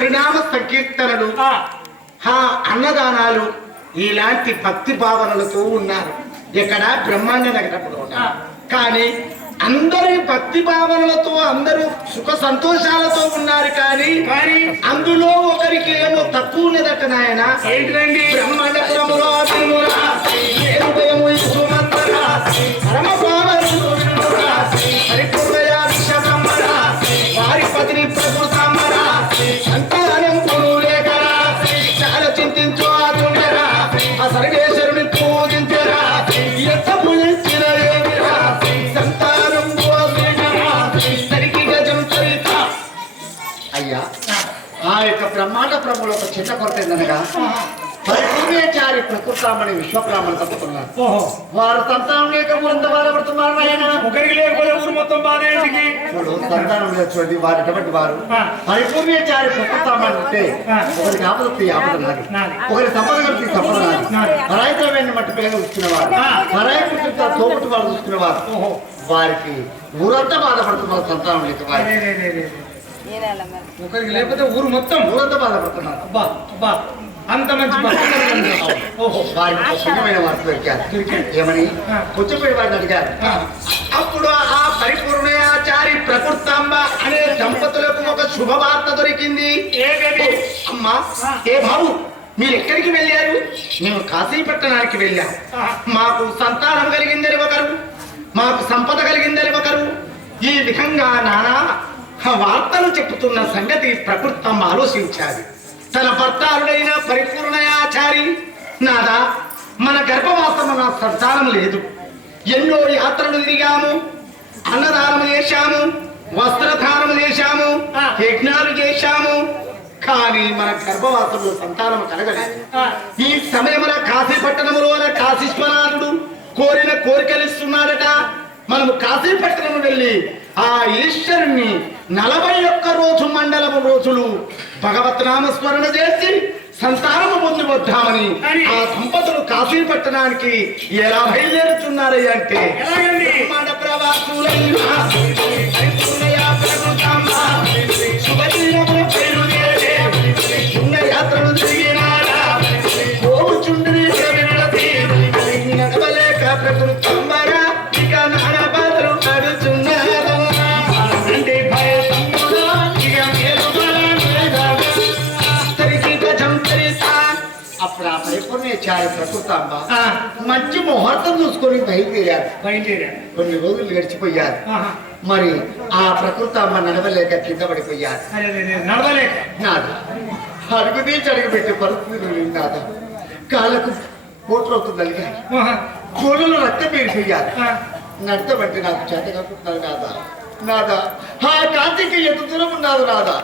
హరినామ సంకీర్తనలు అన్నదానాలు ఇలాంటి భక్తి భావనలతో ఉన్నారు. ఇక్కడ బ్రహ్మాండ నగరంలో ఉన్నారు. కానీ అందరి భక్తి భావనలతో అందరూ సుఖ సంతోషాలతో ఉన్నారు. కానీ అందులో ఒకరికి ఏమో తక్కువ ఉన్నదట నాయన. ఏంటిదండి? బ్రహ్మాండపురములో వారి పతిని ప్రకృతమ్మరా సంతానం లేకరా చాలా చింతించు ఆదుండరా ఆ సర్వేశ్వరుని పూజించరా ఎంత పూజించిన సంతానం సరికి గజం చరిత. అయ్యా ఆ యొక్క బ్రహ్మాండ ప్రభులో ఒక చిన్న కొరత ఏందనగా పరిపూర్ణాచారి ప్రకృతామని విశ్వబ్రాహ్మణ తప్పుతున్నారు. వారు సంతానం లేక ఊరంతా బాధపడుతున్నారు. ఒకరికి లేకపోతే ఊరు మొత్తం బాధ ఏంటికి? సంతానం లేచుకోండి వారు ఎటువంటి వారు పరిపూర్ణాచారి ప్రకృతామని అంటే ఒకరికి ఆపదొత్తి ఆపద నాది, ఒకరి సంపద కలిపి సంపద నాది. పరాయితమైన మట్టి పిల్లలు చూసుకునేవారు, పరాయి పుట్టిన తోబుట్టు వాళ్ళు చూసుకునేవారు. వారికి ఊరంతా బాధపడుతున్నారు సంతానం లేక. ఒకరికి లేకపోతే ఊరు మొత్తం ఊరంతా బాధపడుతున్నారు. అబ్బా అబ్బా అంత మంచి వారిమైన వార్త దొరికారు. ఏమని కూర్చోబెట్టి వారిని అడిగారు. అప్పుడు ఆ పరిపూర్ణాచారి ప్రకృతాంబ అనే దంపతులకు ఒక శుభవార్త దొరికింది. అమ్మా ఏ బాబు మీరు ఎక్కడికి వెళ్ళారు? మేము కాశీపట్టణానికి వెళ్ళాం. మాకు సంతానం కలిగిందని ఒకరు, మాకు సంపద కలిగిందని ఒకరు, ఈ విధంగా నానా వార్తలు చెప్పుతున్న సంగతి ప్రకృతమ్మ ఆలోచించాలి. తన భర్తారుడైన పరిపూర్ణాచారి నాదా మన గర్భవాసమున సంతానం లేదు. ఎన్నో యాత్రలు తిరిగాము, అన్నదానం చేశాము, వస్త్రదానం చేశాము, యజ్ఞాలు చేశాము. కానీ మన గర్భవాసంలో సంతానం కలగలేదు. ఈ సమయమున కాశీపట్టణములో కాశీశ్వరానుడు కోరిన కోరికలిస్తున్నాడట. మనము కాశీపట్టణం వెళ్ళి ఆ ఈశ్వరుణ్ణి 41 రోజు మండలము రోజులు భగవత్ నామస్మరణ చేసి సంతానము పొందిపోద్దామని ఆ దంపతులు కాశీపట్టణానికి ఎలా బయలుదేరుతున్నారయ్య అంటే యాత్రలు తిరిగినారా పోచుండ్రి నడవలేక ప్రకృతంబరా ఇక నాడబదులు అడుచున్నారా అంటే అప్పుడు ఆ పరిపూర్ణాచారి ప్రకృతాంబ మంచి ముహూర్తం చూసుకొని బయలుదేరారు. కొన్ని రోజులు గడిచిపోయారు. మరి ఆ ప్రకృతాంబ నడవలేక కింద పడిపోయారు. నాది అడుగు తీసి అడుగు పెట్టే పరిస్థితులు నాదా కాళ్ళకు కోట్లవుతూ కలిగారు. కోళ్ళలో రక్తం పేరిపోయారు. నడతబట్టి నాకు చేత కాకుంటున్నారు నాదా. నాదా ఆ కాంతికి ఎంత దూరం ఉన్నాదు నాదా.